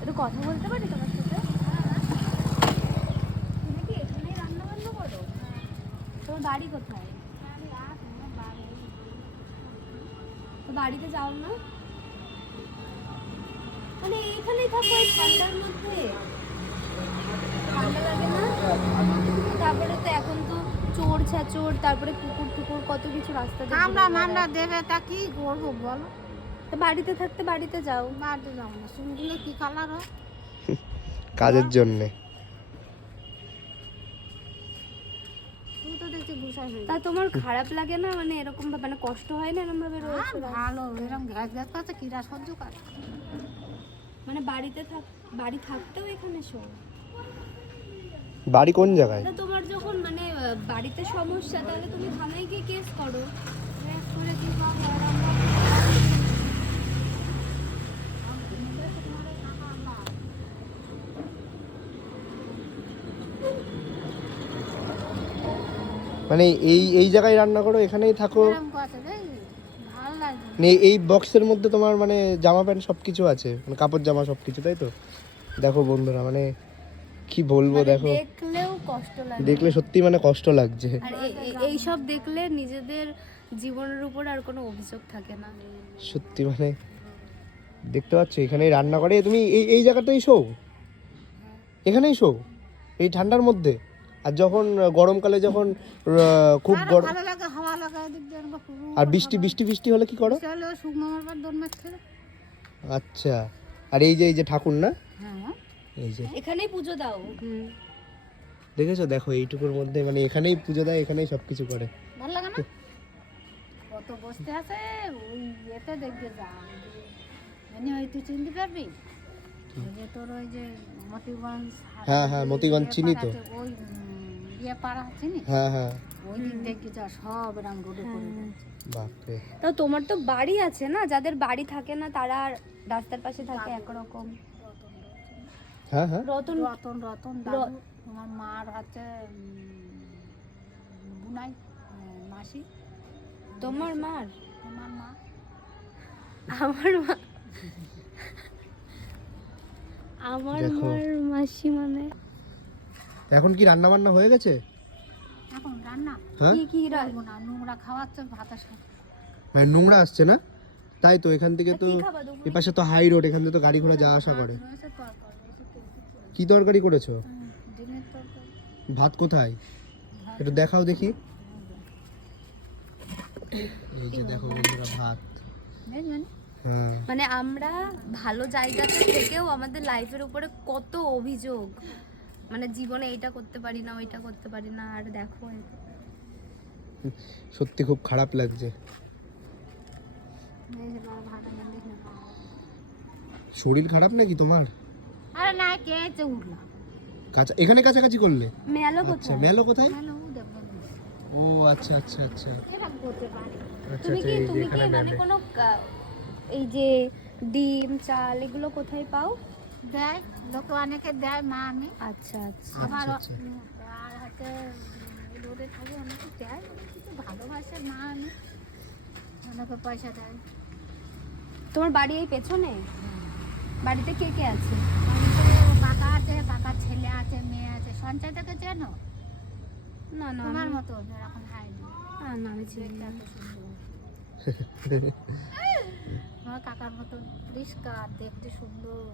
একটু কথা বলতে পারি তোমার সাথে? তুমি কি এখানেই রান্না বান্না করো? তোমার বাড়ি কোথায়? তো বাড়িতে যাও না? মানে এখানেই থাকো এই ঠান্ডার মধ্যে? ঠান্ডা লাগে না? তারপরে তো এখন তো চোর ছাচোর, তারপরে কুকুর টুকুর কত কিছু রাস্তা দিয়ে আমরা মামলা দেবে তা কি করবো বলো? তো বাড়িতে থাকতে বাড়িতে যাও। বাড়িতে যাবো না, শুনগুলো কি কালার হয়? কাজের জন্যে। তুই তো দেখছি গুছাই হয়ে তা তোমার খারাপ লাগে না? মানে এরকম ভাবে, মানে কষ্ট হয় না এরকম ভাবে রয়েছে? ভালো, এরকম গ্যাস গ্যাস করছে কিরা সহ্য করে? মানে বাড়ি থাকতেও এখানে শো? বাড়ি কোন জায়গায়? তা তোমার যখন মানে বাড়িতে সমস্যা, তাহলে তুমি থানায় গিয়ে কেস করো। গ্যাস করে কি পাবো? আর মানে এই এই জায়গায় রান্না করো, এখানেই থাকো? এরকম করছে রে, ভালো লাগছে না। মানে এই বক্সের মধ্যে তোমার মানে জামা প্যান্ট সব কিছু আছে, মানে কাপড় জামা সব কিছু, তাই তো? দেখো বন্ধুরা, মানে কি বলবো, মানে দেখো দেখলেও কষ্ট লাগে। দেখলে সত্যি মানে কষ্ট লাগছে। আর এই সব দেখলে নিজেদের জীবনের উপর আর কোনো অভিযোগ থাকে না। সত্যি মানে দেখতে পাচ্ছ এখানেই রান্না করে। তুমি এই এই জায়গাটাই শো? এখানেই শো এই ঠান্ডার মধ্যে? আর যখন গরমকালে যখন খুব আরো গরম ভালো লাগে, হাওয়া লাগে এদিক দিয়ে, এরকম পুরো আর বৃষ্টি বৃষ্টি বৃষ্টি হলে কি করো? চলো শুকনো মারবার দোন মারছে। আচ্ছা, আর এই যে ঠাকুর না, হ্যাঁ, এই যে এখানেই পুজো দাও? দেখেছো, দেখো এইটুকুর মধ্যে মানে এখানেই পুজো দেয়, এখানেই সবকিছু করে। ভালো লাগে না? কত বসতে আছে ওই এতে দেখবে যা মানে ওই তুই চিনতে পারবি? ওই যে তোর ওই যে মতিগঞ্জ, হ্যাঁ হ্যাঁ, মতিগঞ্জ চিনি তো। ওই ইয়ে পাড়া চিনি, হ্যাঁ হ্যাঁ, ওই দিক দেখে যা সব এরকম রোডে করে দিচ্ছে। বাপরে। তা তোমার তো বাড়ি আছে না? যাদের বাড়ি থাকে না তারা রাস্তার পাশে থাকে একরকম। হ্যাঁ হ্যাঁ, রতন রতন রতন দাদু, তোমার মার হচ্ছে বুনাই মাসি। তোমার মার? তোমার মা? আমার মা? আমার দেখো। মার মাসি মানে? এখন কি রান্না বান্না হয়ে গেছে? এখন রান্না হ্যাঁ, কি কি করবো না, নোংরা খাওয়াচ্ছে ভাতের সাথে। মানে নোংরা আসছে না? তাই তো, এখান থেকে তো কি খাবা দুপুরে? এই পাশে তো হাই রোড, এখান থেকে তো গাড়ি ঘোড়া যাওয়া আসা করে। রয়েছে তরকারি, রয়েছে কিছু। কি তরকারি করেছো? ডিমের তরকারি। ভাত কোথায়? একটু দেখাও দেখি। এই যে দেখো বন্ধুরা, ভাত। দেখবেন হ্যাঁ, মানে আমরা ভালো জায়গাতে থেকেও আমাদের লাইফের উপরে কত অভিযোগ, মানে জীবনে এইটা করতে পারি না, ওইটা করতে পারি না, আর দেখো সত্যি খুব খারাপ লাগছে। এই যে বাবা ভাত আমি দেখি না। শরীর খারাপ নাকি তোমার? আরে না, খেয়েছে উঠলাম। কাছা এখানে কাছাকাছি করলে? মেলো আচ্ছা, কোথায়? মেলো কোথায়? হ্যালো দেখবেন ও আচ্ছা আচ্ছা আচ্ছা এরকম করতে পারি। আচ্ছা তুমি আচ্ছা, কি এই যে তুমি কি এখানে মানে মেলে। কোনো এই যে ডিম চাল এগুলো কোথায় পাও? দেয় লোকে অনেকে দেয়, মা আমি আচ্ছা আচ্ছা। আবার আচ্ছা। আর হচ্ছে রোদে থাকি অনেকে দেয়, কিছু ভালোবাসে মা আমি, অনেকে পয়সা দেয়। তোমার বাড়ি এই পেছনে? বাড়িতে কে কে আছে? বাড়িতে কাকা আছে, কাকার ছেলে আছে, মেয়ে আছে। সঞ্চয় থেকে চেনো? না না তোমার মতো এরকম হাইডি, না আমি চিনি না। এত সুন্দর। আমার কাকার মতন পরিষ্কার, দেখতে সুন্দর।